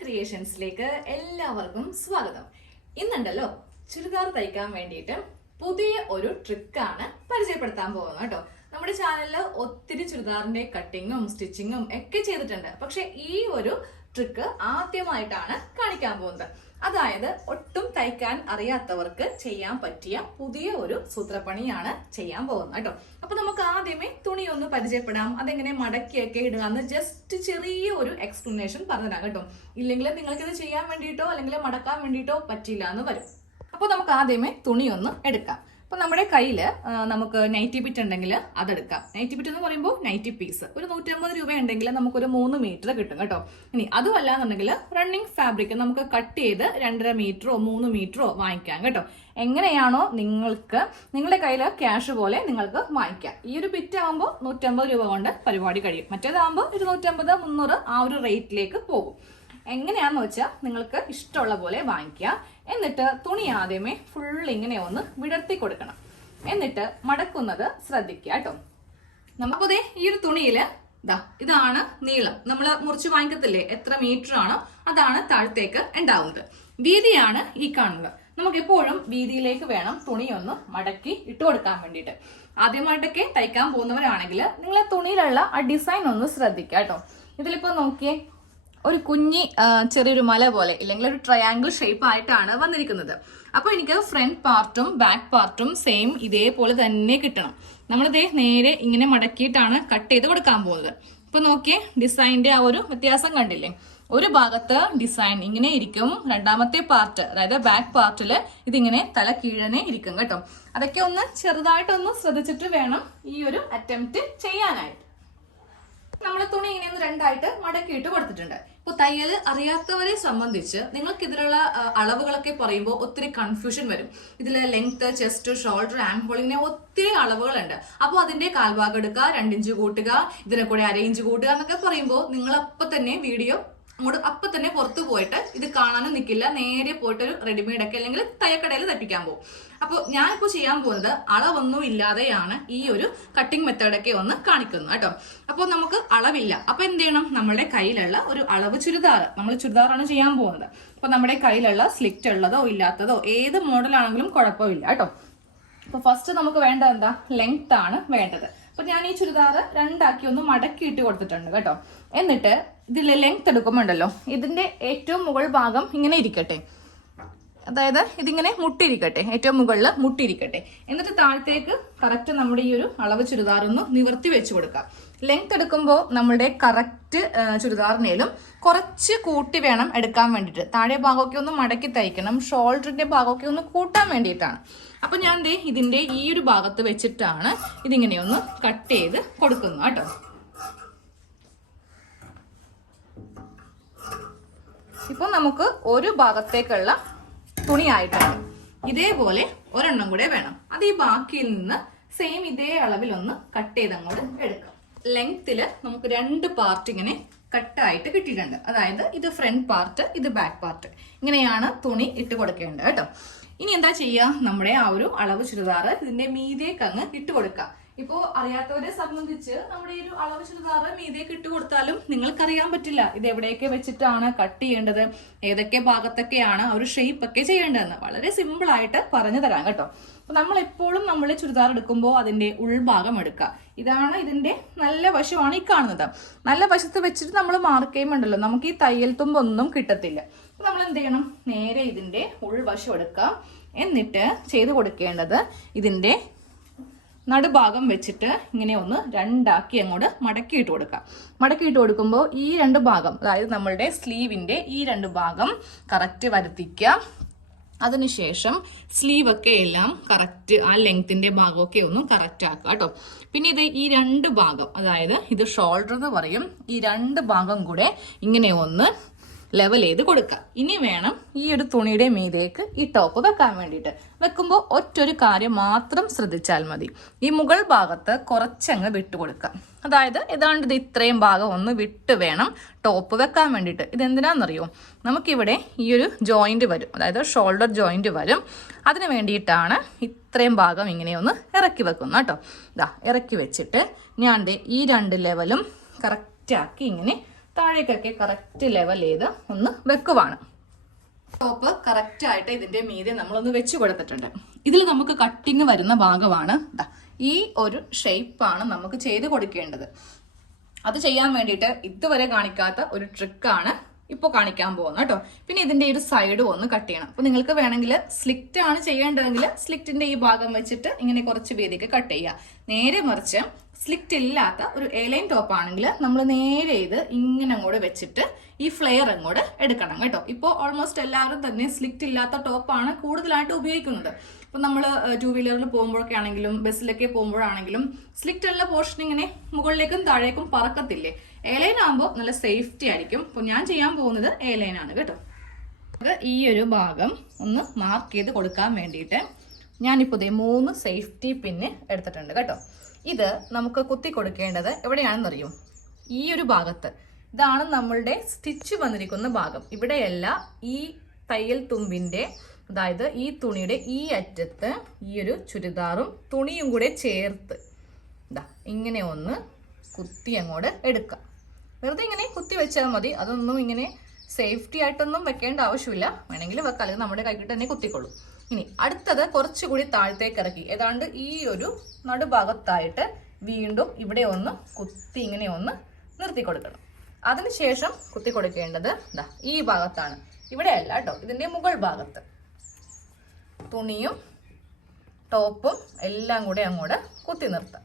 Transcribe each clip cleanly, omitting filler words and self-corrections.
ക്രിയേഷൻസിലേക്ക് എല്ലാവർക്കും സ്വാഗതം. ഇന്നുണ്ടല്ലോ ചുരിദാർ തയ്ക്കാൻ വേണ്ടിയിട്ട് പുതിയ ഒരു ട്രിക്കാണ് പരിചയപ്പെടുത്താൻ പോകുന്നത് കേട്ടോ. നമ്മുടെ ചാനലിൽ ഒത്തിരി ചുരിദാറിന്റെ കട്ടിങ്ങും സ്റ്റിച്ചിങ്ങും ഒക്കെ ചെയ്തിട്ടുണ്ട്. പക്ഷെ ഈ ഒരു ട്രിക്ക് ആദ്യമായിട്ടാണ് കാണിക്കാൻ പോകുന്നത്. അതായത് ഒട്ടും തയ്ക്കാൻ അറിയാത്തവർക്ക് ചെയ്യാൻ പറ്റിയ പുതിയ ഒരു സൂത്രപ്പണിയാണ് ചെയ്യാൻ പോകുന്നത് കേട്ടോ. അപ്പൊ നമുക്ക് ആദ്യമേ തുണി ഒന്ന് പരിചയപ്പെടാം. അതെങ്ങനെ മടക്കിയൊക്കെ ഇടുക എന്ന് ജസ്റ്റ് ചെറിയ ഒരു എക്സ്പ്ലനേഷൻ പറഞ്ഞുതരാം കേട്ടോ. ഇല്ലെങ്കിൽ നിങ്ങൾക്കിത് ചെയ്യാൻ വേണ്ടിയിട്ടോ അല്ലെങ്കിൽ മടക്കാൻ വേണ്ടിയിട്ടോ പറ്റില്ല എന്ന് വരും. അപ്പൊ നമുക്ക് ആദ്യമേ തുണി ഒന്ന് എടുക്കാം. അപ്പൊ നമ്മുടെ കയ്യിൽ നമുക്ക് നൈറ്റി ബിറ്റ് ഉണ്ടെങ്കിൽ അതെടുക്കാം. നൈറ്റി ബിറ്റ് എന്ന് പറയുമ്പോൾ നൈറ്റി പീസ് ഒരു 150 രൂപ ഉണ്ടെങ്കിൽ നമുക്കൊരു 3 മീറ്റർ കിട്ടും കേട്ടോ. ഇനി അതുമല്ല എന്നുണ്ടെങ്കിൽ റണ്ണിങ് ഫാബ്രിക് നമുക്ക് കട്ട് ചെയ്ത് 2.5 മീറ്ററോ 3 മീറ്ററോ വാങ്ങിക്കാം കേട്ടോ. എങ്ങനെയാണോ നിങ്ങൾക്ക് നിങ്ങളുടെ കയ്യിൽ ക്യാഷ് പോലെ നിങ്ങൾക്ക് വാങ്ങിക്കാം. ഈ ഒരു ബിറ്റ് ആകുമ്പോൾ 150 രൂപ കൊണ്ട് പരിപാടി കഴിയും. മറ്റേതാകുമ്പോൾ 250, 300 ആ ഒരു റേറ്റിലേക്ക് പോകും. എങ്ങനെയാണെന്ന് വെച്ചാൽ നിങ്ങൾക്ക് ഇഷ്ടമുള്ള പോലെ വാങ്ങിക്കുക. എന്നിട്ട് തുണി ആദ്യമേ ഫുൾ ഇങ്ങനെ ഒന്ന് വിടർത്തി കൊടുക്കണം. എന്നിട്ട് മടക്കുന്നത് ശ്രദ്ധിക്കുക കേട്ടോ. നമുക്കതേ ഈ ഒരു തുണിയിൽ ഇതാണ് നീളം. നമ്മൾ മുറിച്ച് വാങ്ങിക്കത്തില്ലേ, എത്ര മീറ്റർ ആണോ അതാണ് താഴത്തേക്ക് ഉണ്ടാവുന്നത്. വീതിയാണ് ഈ കാണുന്നത്. നമുക്ക് എപ്പോഴും വീതിയിലേക്ക് വേണം തുണി ഒന്ന് മടക്കി ഇട്ട് കൊടുക്കാൻ വേണ്ടിയിട്ട്. ആദ്യമായിട്ടൊക്കെ തയ്ക്കാൻ പോകുന്നവരാണെങ്കിൽ നിങ്ങൾ തുണിയിലുള്ള ആ ഡിസൈൻ ഒന്ന് ശ്രദ്ധിക്കുക കേട്ടോ. ഇതിലിപ്പോ നോക്കിയേ, ഒരു കുഞ്ഞി ചെറിയൊരു മല പോലെ ഇല്ലെങ്കിൽ ഒരു ട്രയാങ്കിൾ ഷേപ്പ് ആയിട്ടാണ് വന്നിരിക്കുന്നത്. അപ്പൊ എനിക്ക് ഫ്രണ്ട് പാർട്ടും ബാക്ക് പാർട്ടും സെയിം ഇതേപോലെ തന്നെ കിട്ടണം. നമ്മളിതേ നേരെ ഇങ്ങനെ മടക്കിയിട്ടാണ് കട്ട് ചെയ്ത് കൊടുക്കാൻ പോകുന്നത്. ഇപ്പൊ നോക്കിയേ, ഡിസൈനിന്റെ ആ ഒരു വ്യത്യാസം കണ്ടില്ലേ? ഒരു ഭാഗത്ത് ഡിസൈൻ ഇങ്ങനെ ഇരിക്കും, രണ്ടാമത്തെ പാർട്ട് അതായത് ബാക്ക് പാർട്ടില് ഇതിങ്ങനെ തല കീഴനെ ഇരിക്കും കേട്ടോ. അതൊക്കെ ഒന്ന് ചെറുതായിട്ടൊന്ന് ശ്രദ്ധിച്ചിട്ട് വേണം ഈ ഒരു അറ്റംപ്റ്റ് ചെയ്യാനായിട്ട്. നമ്മൾ തുണി ഇങ്ങനെ ഒന്ന് രണ്ടായിട്ട് മടക്കിയിട്ട് കൊടുത്തിട്ടുണ്ട്. ഇപ്പൊ തയ്യൽ അറിയാത്തവരെ സംബന്ധിച്ച് നിങ്ങൾക്ക് ഇതിലുള്ള അളവുകളൊക്കെ പറയുമ്പോൾ ഒത്തിരി കൺഫ്യൂഷൻ വരും. ഇതിൽ length, chest, shoulder, arm hole ഇങ്ങനെ ഒത്തിരി അളവുകളുണ്ട്. അപ്പോൾ അതിന്റെ കാൽഭാഗം എടുക്കുക, 2 ഇഞ്ച് കൂട്ടുക, ഇതിനെ കൂടെ 1/2 ഇഞ്ച് കൂട്ടുക എന്നൊക്കെ പറയുമ്പോൾ നിങ്ങൾ അപ്പൊ തന്നെ വീഡിയോ അങ്ങോട്ട് അപ്പൊ തന്നെ പുറത്തു പോയിട്ട് ഇത് കാണാനും നിൽക്കില്ല. നേരെ പോയിട്ട് ഒരു റെഡിമെയ്ഡ് ഒക്കെ അല്ലെങ്കിൽ തയ്യക്കടയിൽ തപ്പിക്കാൻ പോകും. അപ്പോൾ ഞാനിപ്പോൾ ചെയ്യാൻ പോകുന്നത് അളവൊന്നും ഇല്ലാതെയാണ് ഈ ഒരു കട്ടിംഗ് മെത്തേഡൊക്കെ ഒന്ന് കാണിക്കുന്നത് കേട്ടോ. അപ്പോൾ നമുക്ക് അളവില്ല. അപ്പൊ എന്ത് ചെയ്യണം? നമ്മുടെ കയ്യിലുള്ള ഒരു അളവ് ചുരിദാർ, നമ്മൾ ചുരിദാറാണ് ചെയ്യാൻ പോകുന്നത്. അപ്പൊ നമ്മുടെ കയ്യിലുള്ള സ്ലിറ്റ് ഉള്ളതോ ഇല്ലാത്തതോ ഏത് മോഡലാണെങ്കിലും കുഴപ്പമില്ല കേട്ടോ. അപ്പൊ ഫസ്റ്റ് നമുക്ക് വേണ്ടത് എന്താ? ലെങ്ത് ആണ് വേണ്ടത്. അപ്പൊ ഞാൻ ഈ ചുരിദാർ രണ്ടാക്കി ഒന്ന് മടക്കിയിട്ട് കൊടുത്തിട്ടുണ്ട് കേട്ടോ. എന്നിട്ട് ഇതിൽ ലെങ്ത് എടുക്കുമ്പോണ്ടല്ലോ, ഇതിന്റെ ഏറ്റവും മുകൾ ഭാഗം ഇങ്ങനെ ഇരിക്കട്ടെ. അതായത് ഇതിങ്ങനെ മുട്ടിരിക്കട്ടെ, ഏറ്റവും മുകളിൽ മുട്ടിരിക്കട്ടെ. എന്നിട്ട് താഴത്തേക്ക് കറക്റ്റ് നമ്മുടെ ഈ ഒരു അളവ് ചുരിദാർ ഒന്ന് നിവർത്തി വെച്ച് കൊടുക്കാം. ലെങ്ത് എടുക്കുമ്പോൾ നമ്മുടെ കറക്റ്റ് ചുരിദാറിനേലും കുറച്ച് കൂട്ടി വേണം എടുക്കാൻ വേണ്ടിയിട്ട്. താഴെ ഭാഗമൊക്കെ ഒന്ന് മടക്കി തയ്ക്കണം, ഷോൾഡറിന്റെ ഭാഗമൊക്കെ ഒന്ന് കൂട്ടാൻ വേണ്ടിയിട്ടാണ്. അപ്പൊ ഞാൻ ഇതിന്റെ ഈ ഒരു ഭാഗത്ത് വെച്ചിട്ടാണ് ഇതിങ്ങനെ ഒന്ന് കട്ട് ചെയ്ത് കൊടുക്കുന്നത് കേട്ടോ. ഇപ്പൊ നമുക്ക് ഒരു ഭാഗത്തേക്കുള്ള തുണിയായിട്ടുണ്ട്. ഇതേപോലെ ഒരെണ്ണം കൂടെ വേണം. അത് ഈ ബാക്കിയിൽ നിന്ന് സെയിം ഇതേ അളവിലൊന്ന് കട്ട് ചെയ്ത് അങ്ങോട്ട് എടുക്കാം. ലെങ്തില് നമുക്ക് 2 പാർട്ട് ഇങ്ങനെ കട്ടായിട്ട് കിട്ടിയിട്ടുണ്ട്. അതായത് ഇത് ഫ്രണ്ട് പാർട്ട്, ഇത് ബാക്ക് പാർട്ട്. ഇങ്ങനെയാണ് തുണി ഇട്ട് കൊടുക്കേണ്ടത് കേട്ടോ. ഇനി എന്താ ചെയ്യുക? നമ്മുടെ ആ ഒരു അളവ് ചുരിദാർ ഇതിന്റെ മീതേക്ക് അങ്ങ് ഇട്ട് കൊടുക്കുക. ഇപ്പോ അറിയാത്തവരെ സംബന്ധിച്ച് നമ്മുടെ ഈ ഒരു അളവ് ചുരിദാർ മീതേക്ക് ഇട്ട് കൊടുത്താലും നിങ്ങൾക്കറിയാൻ പറ്റില്ല ഇത് എവിടെയൊക്കെ വെച്ചിട്ടാണ് കട്ട് ചെയ്യേണ്ടത്, ഏതൊക്കെ ഭാഗത്തൊക്കെയാണ് ആ ഒരു ഷേപ്പ് ഒക്കെ ചെയ്യേണ്ടതെന്ന്. വളരെ സിമ്പിൾ ആയിട്ട് പറഞ്ഞു തരാം കേട്ടോ. അപ്പൊ നമ്മൾ എപ്പോഴും നമ്മൾ ചുരിദാർ എടുക്കുമ്പോൾ അതിന്റെ ഉൾഭാഗം എടുക്കുക. ഇതാണ് ഇതിന്റെ നല്ല വശമാണ് ഈ കാണുന്നത്. നല്ല വശത്ത് വെച്ചിട്ട് നമ്മൾ മാർക്ക് ചെയ്യുമ്പോണ്ടല്ലോ നമുക്ക് ഈ തയ്യൽ തുമ്പൊന്നും കിട്ടത്തില്ല. അപ്പൊ നമ്മൾ എന്ത് ചെയ്യണം? നേരെ ഇതിന്റെ ഉൾവശം എടുക്കുക. എന്നിട്ട് ചെയ്ത് കൊടുക്കേണ്ടത് ഇതിന്റെ നടുഭാഗം വെച്ചിട്ട് ഇങ്ങനെ ഒന്ന് രണ്ടാക്കി അങ്ങോട്ട് മടക്കിയിട്ട് കൊടുക്കുക. മടക്കിയിട്ട് കൊടുക്കുമ്പോൾ ഈ 2 ഭാഗം, അതായത് നമ്മളുടെ സ്ലീവിന്റെ ഈ 2 ഭാഗം കറക്റ്റ് വരുത്തിക്കുക. അതിനുശേഷം സ്ലീവ് ഒക്കെ എല്ലാം കറക്റ്റ് ആ ലെങ്ത്തിന്റെ ഭാഗമൊക്കെ ഒന്ന് കറക്റ്റ് ആക്കുക കേട്ടോ. പിന്നെ ഇത് ഈ 2 ഭാഗം, അതായത് ഇത് ഷോൾഡർ എന്ന് പറയും, ഈ 2 ഭാഗം കൂടെ ഇങ്ങനെ ഒന്ന് ലെവൽ ചെയ്ത് കൊടുക്കുക. ഇനി വേണം ഈ ഒരു തുണിയുടെ മീതേക്ക് ഈ ടോപ്പ് വെക്കാൻ വേണ്ടിയിട്ട്. വെക്കുമ്പോൾ ഒറ്റൊരു കാര്യം മാത്രം ശ്രദ്ധിച്ചാൽ മതി. ഈ മുകൾ ഭാഗത്ത് കുറച്ചങ്ങ് വിട്ടു കൊടുക്കുക. അതായത് ഏതാണ്ട് ഇത് ഇത്രയും ഭാഗം ഒന്ന് വിട്ട് വേണം ടോപ്പ് വെക്കാൻ വേണ്ടിയിട്ട്. ഇതെന്തിനാണെന്നറിയോ? നമുക്കിവിടെ ഈ ഒരു ജോയിന്റ് വരും, അതായത് ഷോൾഡർ ജോയിന്റ് വരും. അതിന് വേണ്ടിയിട്ടാണ് ഇത്രയും ഭാഗം ഇങ്ങനെ ഒന്ന് ഇറക്കി വെക്കുന്നത് കേട്ടോ. ഇറക്കി വെച്ചിട്ട് ഞാൻ ഈ 2 ലെവലും കറക്റ്റാക്കി ഇങ്ങനെ താഴേക്കൊക്കെ കറക്റ്റ് ലെവൽ ചെയ്ത് ഒന്ന് വെക്കുവാണ്. ടോപ്പ് കറക്റ്റ് ആയിട്ട് ഇതിന്റെ മീതെ നമ്മളൊന്ന് വെച്ച് കൊടുത്തിട്ടുണ്ട്. ഇതിൽ നമുക്ക് കട്ടിങ് വരുന്ന ഭാഗമാണ് ഈ ഒരു ഷേപ്പാണ് നമുക്ക് ചെയ്ത് കൊടുക്കേണ്ടത്. അത് ചെയ്യാൻ വേണ്ടിയിട്ട് ഇതുവരെ കാണിക്കാത്ത ഒരു ട്രിക്കാണ് ഇപ്പോൾ കാണിക്കാൻ പോകുന്നത് കേട്ടോ. പിന്നെ ഇതിന്റെ ഒരു സൈഡും ഒന്ന് കട്ട് ചെയ്യണം. അപ്പൊ നിങ്ങൾക്ക് വേണമെങ്കിൽ സ്ലിക്റ്റ് ആണ് ചെയ്യേണ്ടതെങ്കിൽ സ്ലിക്റ്റിന്റെ ഈ ഭാഗം വെച്ചിട്ട് ഇങ്ങനെ കുറച്ച് വീതിക്ക് കട്ട് ചെയ്യുക. നേരെ മറിച്ച് സ്ലിക്റ്റ് ഇല്ലാത്ത ഒരു എലൈൻ ടോപ്പ് ആണെങ്കിൽ നമ്മൾ നേരെ ഇത് ഇങ്ങനെ അങ്ങോട്ട് വെച്ചിട്ട് ഈ ഫ്ലെയർ അങ്ങോട്ട് എടുക്കണം കേട്ടോ. ഇപ്പോൾ ഓൾമോസ്റ്റ് എല്ലാവരും തന്നെ സ്ലിക്റ്റ് ഇല്ലാത്ത ടോപ്പാണ് കൂടുതലായിട്ട് ഉപയോഗിക്കുന്നത്. ഇപ്പം നമ്മൾ 2 വീലറിൽ പോകുമ്പോഴൊക്കെ ആണെങ്കിലും ബസ്സിലൊക്കെ പോകുമ്പോഴാണെങ്കിലും സ്ലിക്റ്റ് ഉള്ള പോർഷൻ ഇങ്ങനെ മുകളിലേക്കും താഴേക്കും പറക്കത്തില്ലേ. എയർലൈൻ ആകുമ്പോൾ നല്ല സേഫ്റ്റി ആയിരിക്കും. അപ്പോൾ ഞാൻ ചെയ്യാൻ പോകുന്നത് എയർലൈൻ ആണ് കേട്ടോ. ഈ ഒരു ഭാഗം ഒന്ന് മാർക്ക് ചെയ്ത് കൊടുക്കാൻ വേണ്ടിയിട്ട് ഞാനിപ്പോൾ 3 സേഫ്റ്റി പിന്ന് എടുത്തിട്ടുണ്ട് കേട്ടോ. ഇത് നമുക്ക് കുത്തി കൊടുക്കേണ്ടത് എവിടെയാണെന്നറിയും? ഈ ഒരു ഭാഗത്ത്. ഇതാണ് നമ്മളുടെ സ്റ്റിച്ച് വന്നിരിക്കുന്ന ഭാഗം. ഇവിടെയല്ല, ഈ തയ്യൽ തുമ്പിന്റെ, അതായത് ഈ തുണിയുടെ ഈ അറ്റത്ത് ഈ ഒരു ചുരിദാറും തുണിയും കൂടെ ചേർത്ത് ഇങ്ങനെ ഒന്ന് കുത്തി അങ്ങോട്ട് എടുക്കാം. വെറുതെ ഇങ്ങനെ കുത്തി വെച്ചാൽ മതി. അതൊന്നും ഇങ്ങനെ സേഫ്റ്റി ആയിട്ടൊന്നും വെക്കേണ്ട ആവശ്യമില്ല. വേണമെങ്കിൽ വെക്കാം, അല്ലെങ്കിൽ നമ്മുടെ കൈക്കിട്ട് തന്നെ കുത്തിക്കൊള്ളും. ഇനി അടുത്തത് കുറച്ചുകൂടി താഴത്തേക്ക് ഇറക്കി ഏതാണ്ട് ഈ ഒരു നടുഭാഗത്തായിട്ട് വീണ്ടും ഇവിടെ ഒന്ന് കുത്തി ഇങ്ങനെ ഒന്ന് നിർത്തി കൊടുക്കണം. അതിനുശേഷം കുത്തി കൊടുക്കേണ്ടത് ഈ ഭാഗത്താണ്. ഇവിടെ അല്ല കേട്ടോ, ഇതിന്റെ മുകൾ ഭാഗത്ത്. തുണിയും ടോപ്പും എല്ലാം കൂടെ അങ്ങോട്ട് കുത്തി നിർത്താം.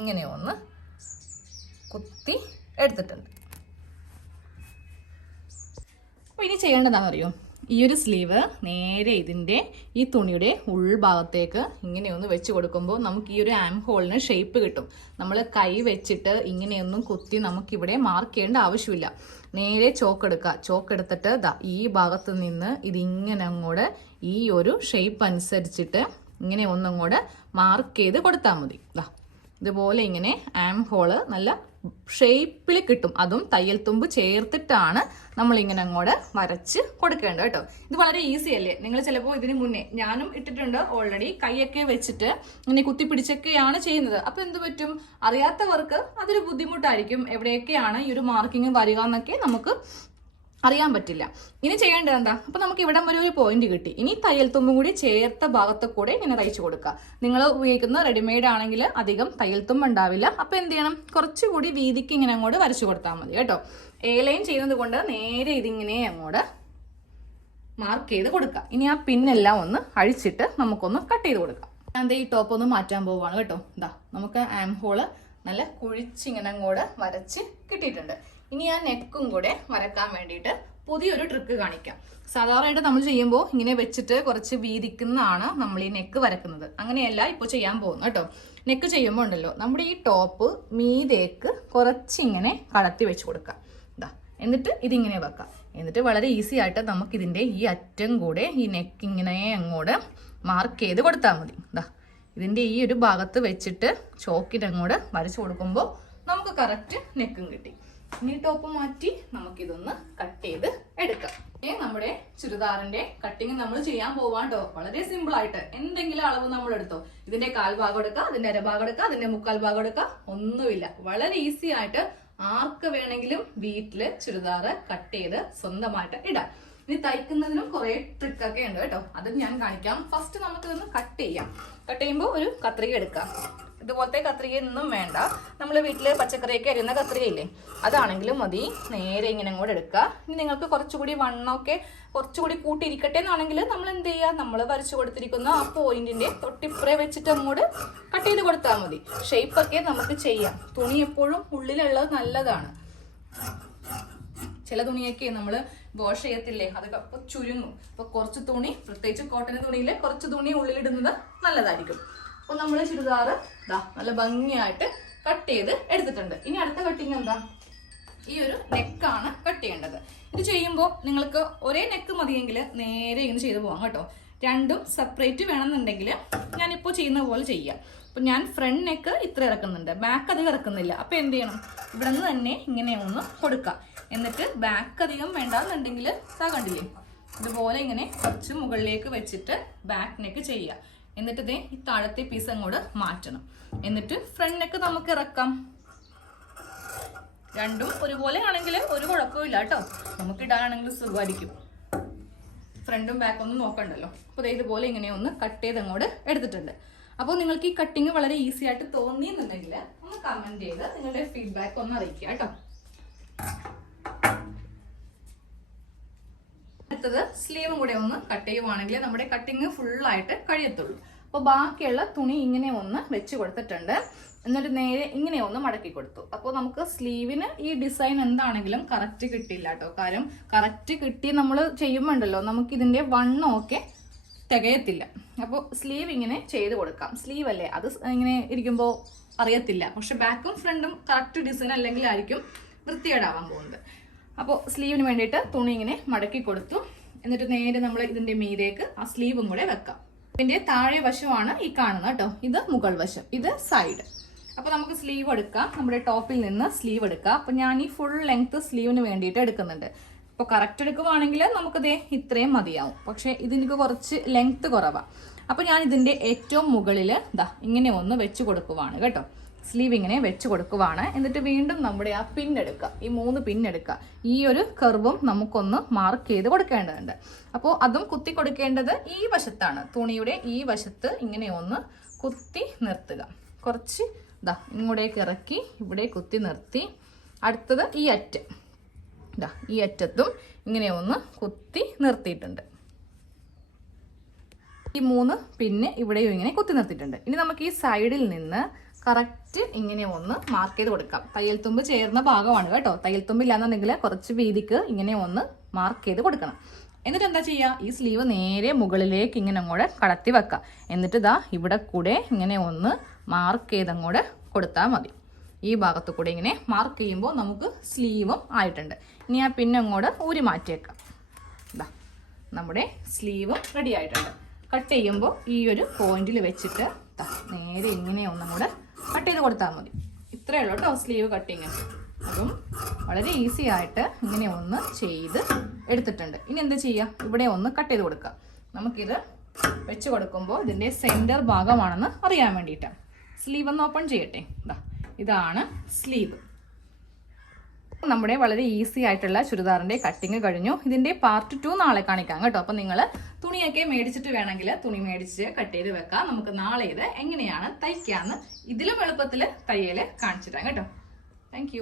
ഇങ്ങനെ ഒന്ന് കുത്തി എടുത്തിട്ടുണ്ട്. അപ്പൊ ഇനി ചെയ്യേണ്ടതാണെന്നറിയോ? ഈ ഒരു സ്ലീവ് നേരെ ഇതിന്റെ ഈ തുണിയുടെ ഉൾഭാഗത്തേക്ക് ഇങ്ങനെ ഒന്ന് വെച്ച് കൊടുക്കുമ്പോൾ നമുക്ക് ഈ ഒരു ആം ഹോളിന് ഷേപ്പ് കിട്ടും. നമ്മൾ കൈ വെച്ചിട്ട് ഇങ്ങനെയൊന്നും കുത്തി നമുക്കിവിടെ മാർക്ക് ചെയ്യേണ്ട ആവശ്യമില്ല. നേരെ ചോക്ക് എടുക്കുക. ചോക്ക് എടുത്തിട്ട് ഈ ഭാഗത്ത് നിന്ന് ഇതിങ്ങനെ അങ്ങോട്ട് ഈ ഒരു ഷേപ്പ് അനുസരിച്ചിട്ട് ഇങ്ങനെ ഒന്നങ്ങോട്ട് മാർക്ക് ചെയ്ത് കൊടുത്താൽ മതി. ഇതുപോലെ ഇങ്ങനെ ആം ഹോള് നല്ല ഷേപ്പിൽ കിട്ടും. അതും തയ്യൽ തുമ്പ് ചേർത്തിട്ടാണ് നമ്മൾ ഇങ്ങനെ അങ്ങോട്ട് വരച്ച് കൊടുക്കേണ്ടത് കേട്ടോ. ഇത് വളരെ ഈസി അല്ലേ? നിങ്ങൾ ചിലപ്പോൾ ഇതിന് മുന്നേ ഞാനും ഇട്ടിട്ടുണ്ട് ഓൾറെഡി. കൈയൊക്കെ വെച്ചിട്ട് ഇങ്ങനെ കുത്തിപ്പിടിച്ചൊക്കെയാണ് ചെയ്യുന്നത്. അപ്പൊ എന്ത് പറ്റും? അറിയാത്തവർക്ക് അതൊരു ബുദ്ധിമുട്ടായിരിക്കും. എവിടെയൊക്കെയാണ് ഈ ഒരു മാർക്കിങ് വരിക എന്നൊക്കെ നമുക്ക് അറിയാൻ പറ്റില്ല. ഇനി ചെയ്യേണ്ടത് എന്താ? അപ്പൊ നമുക്ക് ഇവിടം വരെ ഒരു പോയിന്റ് കിട്ടി. ഇനി തയ്യൽ തുമ്പും കൂടി ചേർത്ത ഭാഗത്ത് കൂടെ ഇങ്ങനെ തയ്ച്ചു കൊടുക്കുക. നിങ്ങൾ ഉപയോഗിക്കുന്ന റെഡിമെയ്ഡ് ആണെങ്കിൽ അധികം തയ്യൽ തുമ്പ് ഉണ്ടാവില്ല. അപ്പൊ എന്ത് ചെയ്യണം? കുറച്ചുകൂടി വീതിക്ക് ഇങ്ങനെ അങ്ങോട്ട് വരച്ചു കൊടുത്താൽ മതി കേട്ടോ. എ ലൈൻ ചെയ്യുന്നത് കൊണ്ട് നേരെ ഇതിങ്ങനെ അങ്ങോട്ട് മാർക്ക് ചെയ്ത് കൊടുക്കാം. ഇനി ആ പിന്നെല്ലാം ഒന്ന് അഴിച്ചിട്ട് നമുക്കൊന്ന് കട്ട് ചെയ്ത് കൊടുക്കാം. ഞാൻ ഈ ടോപ്പ് ഒന്ന് മാറ്റാൻ പോവുകയാണ് കേട്ടോ. നമുക്ക് ആം ഹോള് നല്ല കുഴിച്ചിങ്ങനെ അങ്ങോട്ട് വരച്ച് കിട്ടിയിട്ടുണ്ട്. ഇനി ആ നെക്കും കൂടെ വരക്കാൻ വേണ്ടിയിട്ട് പുതിയൊരു ട്രിക്ക് കാണിക്കാം. സാധാരണയായിട്ട് നമ്മൾ ചെയ്യുമ്പോൾ ഇങ്ങനെ വെച്ചിട്ട് കുറച്ച് വീതിക്കുന്നതാണ് നമ്മൾ ഈ നെക്ക് വരക്കുന്നത്. അങ്ങനെയല്ല ഇപ്പോൾ ചെയ്യാൻ പോകുന്നത് കേട്ടോ. നെക്ക് ചെയ്യുമ്പോൾ ഉണ്ടല്ലോ, നമ്മുടെ ഈ ടോപ്പ് മീതേക്ക് കുറച്ചിങ്ങനെ കടത്തി വെച്ച് കൊടുക്കാം. എന്നിട്ട് ഇതിങ്ങനെ വെക്കാം. എന്നിട്ട് വളരെ ഈസി ആയിട്ട് നമുക്ക് ഇതിന്റെ ഈ അറ്റം കൂടെ ഈ നെക്ക് ഇങ്ങനെ അങ്ങോട്ട് മാർക്ക് ചെയ്ത് കൊടുത്താൽ മതി. ഇതിന്റെ ഈ ഒരു ഭാഗത്ത് വെച്ചിട്ട് ചോക്കിന്റെ അങ്ങോട്ട് വരച്ചു കൊടുക്കുമ്പോൾ നമുക്ക് കറക്റ്റ് നെക്കും കിട്ടി. ഇനി ടോപ്പ് മാറ്റി നമുക്കിതൊന്ന് കട്ട് ചെയ്ത് എടുക്കാം. നമ്മുടെ ചുരിദാറിന്റെ കട്ടിങ് നമ്മൾ ചെയ്യാൻ പോവാണ്ടോ. വളരെ സിമ്പിൾ ആയിട്ട് എന്തെങ്കിലും അളവ് നമ്മൾ എടുത്തോ. ഇതിന്റെ കാൽഭാഗം എടുക്കുക, അതിന്റെ അരഭാഗം എടുക്കുക, അതിന്റെ മുക്കാൽ ഭാഗം എടുക്കുക. ഒന്നുമില്ല, വളരെ ഈസി ആയിട്ട് ആർക്ക് വേണമെങ്കിലും വീട്ടില് ചുരിദാറ് കട്ട് ചെയ്ത് സ്വന്തമായിട്ട് ഇടാം. ഇനി തയ്ക്കുന്നതിനും കുറെ ട്രിക്കൊക്കെ ഉണ്ട് കേട്ടോ. അത് ഞാൻ കാണിക്കാം. ഫസ്റ്റ് നമുക്കിതൊന്ന് കട്ട് ചെയ്യാം. കട്ട് ചെയ്യുമ്പോൾ ഒരു കത്രിക എടുക്കാം. ഇതുപോലത്തെ കത്രികയൊന്നും വേണ്ട. നമ്മൾ വീട്ടില് പച്ചക്കറിയൊക്കെ അരിയുന്ന കത്രികയില്ലേ, അതാണെങ്കിലും മതി. നേരെ ഇങ്ങനെ അങ്ങോട്ട് എടുക്കുക. ഇനി നിങ്ങൾക്ക് കുറച്ചുകൂടി വണ്ണമൊക്കെ കുറച്ചുകൂടി കൂട്ടിയിരിക്കട്ടെ എന്നാണെങ്കിൽ നമ്മൾ എന്ത് ചെയ്യുക? നമ്മൾ വരച്ചു കൊടുത്തിരിക്കുന്ന ആ പോയിന്റിന്റെ തൊട്ടിപ്പുറേ വെച്ചിട്ട് അങ്ങോട്ട് കട്ട് ചെയ്ത് കൊടുത്താൽ മതി. ഷേപ്പൊക്കെ നമുക്ക് ചെയ്യാം. തുണി എപ്പോഴും ഉള്ളിലുള്ളത് നല്ലതാണ്. ചില തുണിയൊക്കെ നമ്മൾ വാഷ് ചെയ്യത്തില്ലേ, അതൊക്കെ അപ്പൊ ചുരുങ്ങും. അപ്പൊ കുറച്ച് തുണി, പ്രത്യേകിച്ച് കോട്ടൺ തുണിയിൽ കുറച്ച് തുണി ഉള്ളിലിടുന്നത് നല്ലതായിരിക്കും. അപ്പൊ നമ്മൾ ചുരിദാറ് നല്ല ഭംഗിയായിട്ട് കട്ട് ചെയ്ത് എടുത്തിട്ടുണ്ട്. ഇനി അടുത്ത കട്ടിങ് എന്താ? ഈ ഒരു നെക്കാണ് കട്ട് ചെയ്യേണ്ടത്. ഇത് ചെയ്യുമ്പോൾ നിങ്ങൾക്ക് ഒരേ നെക്ക് മതിയെങ്കിൽ നേരെ ഇങ്ങനെ ചെയ്ത് പോകാം കേട്ടോ. രണ്ടും സെപ്പറേറ്റ് വേണമെന്നുണ്ടെങ്കിൽ ഞാനിപ്പോൾ ചെയ്യുന്ന പോലെ ചെയ്യാം. അപ്പൊ ഞാൻ ഫ്രണ്ട് നെക്ക് ഇത്ര ഇറക്കുന്നുണ്ട്, ബാക്ക് അധികം ഇറക്കുന്നില്ല. അപ്പൊ എന്ത് ചെയ്യണം? ഇവിടെ നിന്ന് തന്നെ ഇങ്ങനെ ഒന്ന് കൊടുക്കാം. എന്നിട്ട് ബാക്ക് അധികം വേണ്ടെന്നുണ്ടെങ്കിൽ കണ്ടില്ലേ, ഇതുപോലെ ഇങ്ങനെ കുറച്ച് മുകളിലേക്ക് വെച്ചിട്ട് ബാക്ക് നെക്ക് ചെയ്യുക. എന്നിട്ട് ഇതേ ഈ താഴത്തെ പീസ് അങ്ങോട്ട് മാറ്റണം. എന്നിട്ട് ഫ്രണ്ട് നെക്ക് നമുക്ക് ഇറക്കാം. രണ്ടും ഒരുപോലെ ആണെങ്കിൽ ഒരു കുഴപ്പമില്ല കേട്ടോ, നമുക്ക് ഇടാനാണെങ്കിൽ സുഖമായിരിക്കും. ഫ്രണ്ടും ബാക്കൊന്നും നോക്കണ്ടല്ലോ. അപ്പോൾ ഇതുപോലെ ഇങ്ങനെ ഒന്ന് കട്ട് ചെയ്ത് അങ്ങോട്ട് എടുത്തിട്ടുണ്ട്. അപ്പോൾ നിങ്ങൾക്ക് ഈ കട്ടിങ് വളരെ ഈസി ആയിട്ട് തോന്നിയെന്നുണ്ടെങ്കിൽ ഒന്ന് കമന്റ് ചെയ്ത് നിങ്ങളുടെ ഫീഡ്ബാക്ക് ഒന്ന് അറിയിക്കുക കേട്ടോ. അടുത്തത് സ്ലീവും കൂടെ ഒന്ന് കട്ട് ചെയ്യുവാണെങ്കിൽ നമ്മുടെ കട്ടിങ് ഫുള്ളായിട്ട് കഴിയത്തുള്ളൂ. അപ്പോൾ ബാക്കിയുള്ള തുണി ഇങ്ങനെ ഒന്ന് വെച്ച് കൊടുത്തിട്ടുണ്ട്. എന്നിട്ട് നേരെ ഇങ്ങനെ ഒന്ന് മടക്കി കൊടുത്തു. അപ്പോൾ നമുക്ക് സ്ലീവിന് ഈ ഡിസൈൻ എന്താണെങ്കിലും കറക്റ്റ് കിട്ടില്ല കേട്ടോ. കാരണം കറക്റ്റ് കിട്ടി നമ്മൾ ചെയ്യുമ്പോണ്ടല്ലോ നമുക്ക് ഇതിന്റെ വണ്ണമൊക്കെ തികയത്തില്ല. അപ്പോൾ സ്ലീവ് ഇങ്ങനെ ചെയ്ത് കൊടുക്കാം. സ്ലീവ് അല്ലേ, അത് ഇങ്ങനെ ഇരിക്കുമ്പോൾ അറിയത്തില്ല. പക്ഷെ ബാക്കും ഫ്രണ്ടും കറക്റ്റ് ഡിസൈൻ അല്ലെങ്കിലായിരിക്കും വൃത്തികേടാവാൻ പോകുന്നത്. അപ്പോൾ സ്ലീവിന് വേണ്ടിയിട്ട് തുണി ഇങ്ങനെ മടക്കി കൊടുത്തു. എന്നിട്ട് നേരെ നമ്മൾ ഇതിന്റെ മീതേക്ക് ആ സ്ലീവും കൂടെ വെക്കാം. ഇതിന്റെ താഴെ വശമാണ് ഈ കാണുന്നത് കേട്ടോ. ഇത് മുകൾ വശം, ഇത് സൈഡ്. അപ്പോൾ നമുക്ക് സ്ലീവ് എടുക്കാം. നമ്മുടെ ടോപ്പിൽ നിന്ന് സ്ലീവ് എടുക്കാം. അപ്പോൾ ഞാൻ ഈ ഫുൾ ലെങ്ത് സ്ലീവിന് വേണ്ടിയിട്ട് എടുക്കുന്നുണ്ട്. ഇപ്പോൾ കറക്റ്റ് എടുക്കുവാണെങ്കിൽ നമുക്കത് ഇത്രയും മതിയാവും. പക്ഷേ ഇതെനിക്ക് കുറച്ച് ലെങ്ത് കുറവാണ്. അപ്പോൾ ഞാൻ ഇതിൻ്റെ ഏറ്റവും മുകളിൽ ഇങ്ങനെ ഒന്ന് വെച്ച് കൊടുക്കുവാണ് കേട്ടോ. സ്ലീവ് ഇങ്ങനെ വെച്ച് കൊടുക്കുവാണ്. എന്നിട്ട് വീണ്ടും നമ്മുടെ ആ പിന്നെടുക്കുക, ഈ 3 പിന്നെടുക്കുക. ഈ ഒരു കർവും നമുക്കൊന്ന് മാർക്ക് ചെയ്ത് കൊടുക്കേണ്ടതുണ്ട്. അപ്പോൾ അതും കുത്തി കൊടുക്കേണ്ടത് ഈ വശത്താണ്. തുണിയുടെ ഈ വശത്ത് ഇങ്ങനെ ഒന്ന് കുത്തി നിർത്തുക. കുറച്ച് ഇങ്ങോട്ടേക്ക് ഇറക്കി ഇവിടെ കുത്തി നിർത്തി. അടുത്തത് ഈ അറ്റം, ഈ അറ്റത്തും ഇങ്ങനെ ഒന്ന് കുത്തി നിർത്തിയിട്ടുണ്ട്. ഈ 3 പിന്നെ ഇവിടെയും ഇങ്ങനെ കുത്തി നിർത്തിയിട്ടുണ്ട്. ഇനി നമുക്ക് ഈ സൈഡിൽ നിന്ന് കറക്റ്റ് ഇങ്ങനെ ഒന്ന് മാർക്ക് ചെയ്ത് കൊടുക്കാം. തയ്യൽ തുമ്പ് ചേർന്ന ഭാഗമാണ് കേട്ടോ. തയ്യൽ തുമ്പ് ഇല്ലാന്നുണ്ടെങ്കിൽ കുറച്ച് വീതിക്ക് ഇങ്ങനെ ഒന്ന് മാർക്ക് ചെയ്ത് കൊടുക്കണം. എന്നിട്ട് എന്താ ചെയ്യുക, ഈ സ്ലീവ് നേരെ മുകളിലേക്ക് ഇങ്ങനെ അങ്ങോട്ട് കടത്തി വെക്കാം. എന്നിട്ട് ഇവിടെ കൂടെ ഇങ്ങനെ ഒന്ന് മാർക്ക് ചെയ്ത് അങ്ങോട്ട് കൊടുത്താൽ മതി. ഈ ഭാഗത്ത് കൂടെ ഇങ്ങനെ മാർക്ക് ചെയ്യുമ്പോൾ നമുക്ക് സ്ലീവും ആയിട്ടുണ്ട്. ഇനി ആ പിന്നെ അങ്ങോട്ട് ഊരി മാറ്റിയേക്കാം. നമ്മുടെ സ്ലീവും റെഡി ആയിട്ടുണ്ട്. കട്ട് ചെയ്യുമ്പോൾ ഈ ഒരു പോയിന്റിൽ വെച്ചിട്ട് നേരെ ഇങ്ങനെ ഒന്നും കൂടെ കട്ട് ചെയ്ത് കൊടുത്താൽ മതി. ഇത്രയേ ഉള്ളൂ കേട്ടോ സ്ലീവ് കട്ടിങ്. അതും വളരെ ഈസി ആയിട്ട് ഇങ്ങനെ ഒന്ന് ചെയ്ത് എടുത്തിട്ടുണ്ട്. ഇനി എന്താ ചെയ്യുക, ഇവിടെ ഒന്ന് കട്ട് ചെയ്ത് കൊടുക്കുക. നമുക്കിത് വെച്ച് കൊടുക്കുമ്പോൾ ഇതിൻ്റെ സെൻറ്റർ ഭാഗമാണെന്ന് അറിയാൻ വേണ്ടിയിട്ടാണ്. സ്ലീവ് ഒന്ന് ഓപ്പൺ ചെയ്യട്ടെ. ഇതാണ് സ്ലീവ്. നമ്മുടെ വളരെ ഈസി ആയിട്ടുള്ള ചുരിദാറിന്റെ കട്ടിങ് കഴിഞ്ഞു. ഇതിന്റെ പാർട്ട് 2 നാളെ കാണിക്കാം കേട്ടോ. അപ്പൊ നിങ്ങൾ തുണിയൊക്കെ മേടിച്ചിട്ട് വേണമെങ്കിൽ തുണി മേടിച്ച് കട്ട് ചെയ്ത് വെക്കാം. നമുക്ക് നാളെ ഇത് എങ്ങനെയാണ് തയ്ക്കാന്ന് ഇതിലും എളുപ്പത്തിൽ തയ്യല് കാണിച്ചിട്ടാം കേട്ടോ. താങ്ക്